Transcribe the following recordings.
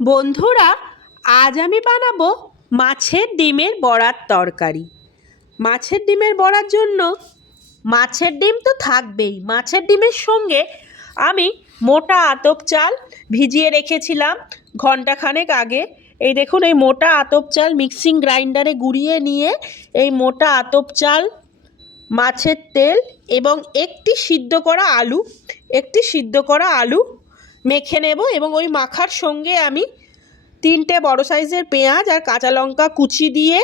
বন্ধুরা, আজ আমি বানাবো মাছের ডিমের বড়ার তরকারি। মাছের ডিমের বড়ার জন্য মাছের ডিম তো থাকবেই। মাছের ডিমের সঙ্গে আমি মোটা আতপ চাল ভিজিয়ে রেখেছিলাম ঘন্টাখানেক আগে। এই দেখুন, এই মোটা আতপ চাল মিক্সিং গ্রাইন্ডারে গুঁড়িয়ে নিয়ে এই মোটা আতপ চাল, মাছের তেল এবং একটি সিদ্ধ করা আলু মেখে নেব। এবং ওই মাখার সঙ্গে আমি 3টে বড় সাইজের পেঁয়াজ আর কাঁচা লঙ্কা কুচি দিয়ে,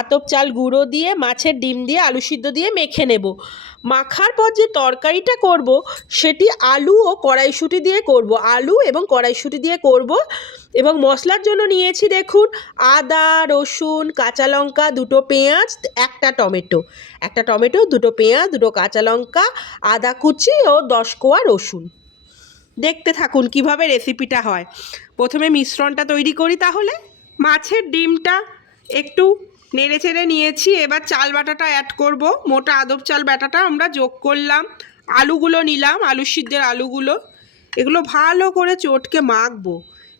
আতপ চাল গুঁড়ো দিয়ে, মাছের ডিম দিয়ে, আলু সিদ্ধ দিয়ে মেখে নেব। মাখার পর যে তরকারিটা করব সেটি আলু ও কড়াইশুঁটি দিয়ে করব। আলু এবং কড়াইশুঁটি দিয়ে করব। এবং মশলার জন্য নিয়েছি দেখুন, আদা, রসুন, কাঁচা লঙ্কা, 2টো পেঁয়াজ, একটা টমেটো, 2টো পেঁয়াজ, 2টো কাঁচা লঙ্কা, আদা কুচি ও 10 কোয়া রসুন। দেখতে থাকুন কিভাবে রেসিপিটা হয়। প্রথমে মিশ্রণটা তৈরি করি তাহলে। মাছের ডিমটা একটু নেড়ে চেড়ে নিয়েছি। এবার চাল বাটাটা অ্যাড করব। মোটা আদপ চাল বাটাটা আমরা যোগ করলাম। আলুগুলো নিলাম, আলু সিদ্ধের আলুগুলো, এগুলো ভালো করে চটকে মাখবো।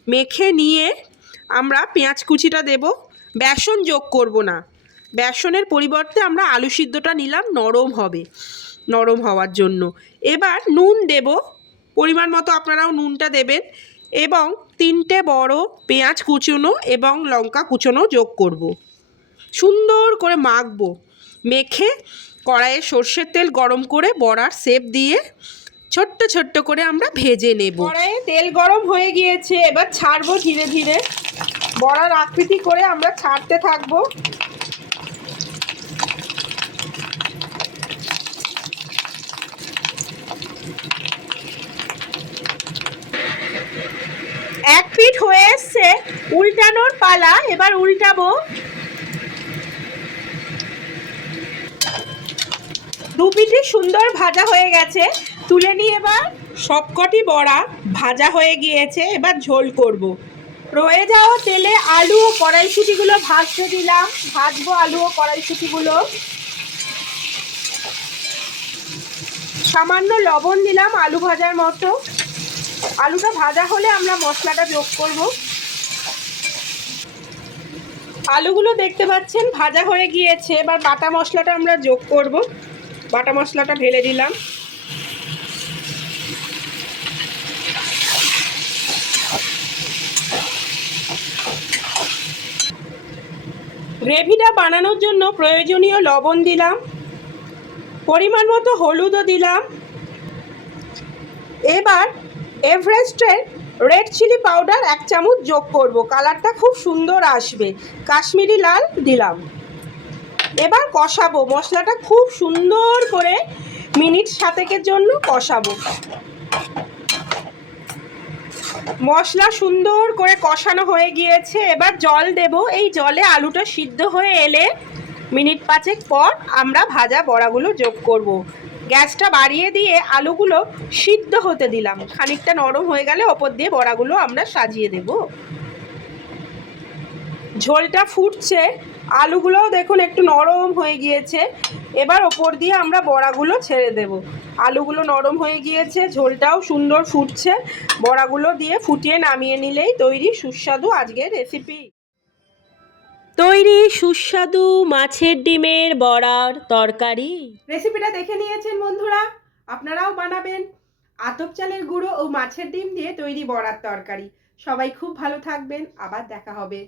মেখে নিয়ে আমরা পেঁয়াজ কুচিটা দেব। বেসন যোগ করব না, বেসনের পরিবর্তে আমরা আলু সিদ্ধটা নিলাম, নরম হওয়ার জন্য। এবার নুন দেব, পরিমাণ মতো আপনারাও নুনটা দেবেন। এবং 3টে বড় পেঁয়াজ কুচনো এবং লঙ্কা কুচনো যোগ করব। সুন্দর করে মাখবো। মেখে কড়াইয়ে সর্ষের তেল গরম করে বড়ার শেপ দিয়ে ছোট্ট ছোট্ট করে আমরা ভেজে নেব। কড়াইয়ে তেল গরম হয়ে গিয়েছে, এবার ছাড়বো ধীরে ধীরে। বড়ার আকৃতি করে আমরা ছাড়তে থাকবো। এক পিঠ হয়ে এসছে, উল্টানোর পালা। এবার উল্টাবো। 2 পিঠই সুন্দর ভাজা হয়ে গেছে, তুলে নিয়ে এবার সবকটি বড়া ভাজা হয়ে গিয়েছে। এবার ঝোল করব। রয়ে যাওয়া তেলে আলু ও কড়াইশুঁটিগুলো ভাজতে দিলাম। ভাজবো আলু ও কড়াইশুঁটিগুলো। সামান্য লবণ দিলাম আলু ভাজার মতো। আলুটা ভাজা হলে আমরা মশলাটা যোগ করব। আলুগুলো দেখতে পাচ্ছেন ভাজা হয়ে গিয়েছে। এবার বাটা মশলাটা আমরা যোগ করব। বাটা মশলাটা ঢেলে দিলাম। গ্রেভিটা বানানোর জন্য প্রয়োজনীয় লবণ দিলাম, পরিমাণ মতো হলুদও দিলাম। এবার এভারেস্টের রেড চিলি পাউডার 1 চামচ যোগ করব, কালারটা খুব সুন্দর আসবে। কাশ্মীরি লাল দিলাম। এবার কষাবো, মশলাটা খুব সুন্দর করে মিনিট 7 জন্য কষাবো। মশলা সুন্দর করে কষানো হয়ে গিয়েছে। এবার জল দেব। এই জলে আলুটা সিদ্ধ হয়ে এলে মিনিট 5 পর আমরা ভাজা বড়াগুলো যোগ করব। গ্যাসটা বাড়িয়ে দিয়ে আলুগুলো সিদ্ধ হতে দিলাম। খানিকটা নরম হয়ে গেলে ওপর দিয়ে বড়াগুলো আমরা সাজিয়ে দেব। ঝোলটা ফুটছে, আলুগুলোও দেখুন একটু নরম হয়ে গিয়েছে। এবার ওপর দিয়ে আমরা বড়াগুলো ছেড়ে দেব। আলুগুলো নরম হয়ে গিয়েছে, ঝোলটাও সুন্দর ফুটছে। বড়াগুলো দিয়ে ফুটিয়ে নামিয়ে নিলেই তৈরি সুস্বাদু আজকের রেসিপি। তৈরি সুস্বাদু মাছের ডিমের বড়ার তরকারি। রেসিপিটা দেখে নিয়েছেন বন্ধুরা, আপনারাও বানাবেন আতপ চালের গুঁড়ো ও মাছের ডিম দিয়ে তৈরি বড়ার তরকারি। সবাই খুব ভালো থাকবেন, আবার দেখা হবে।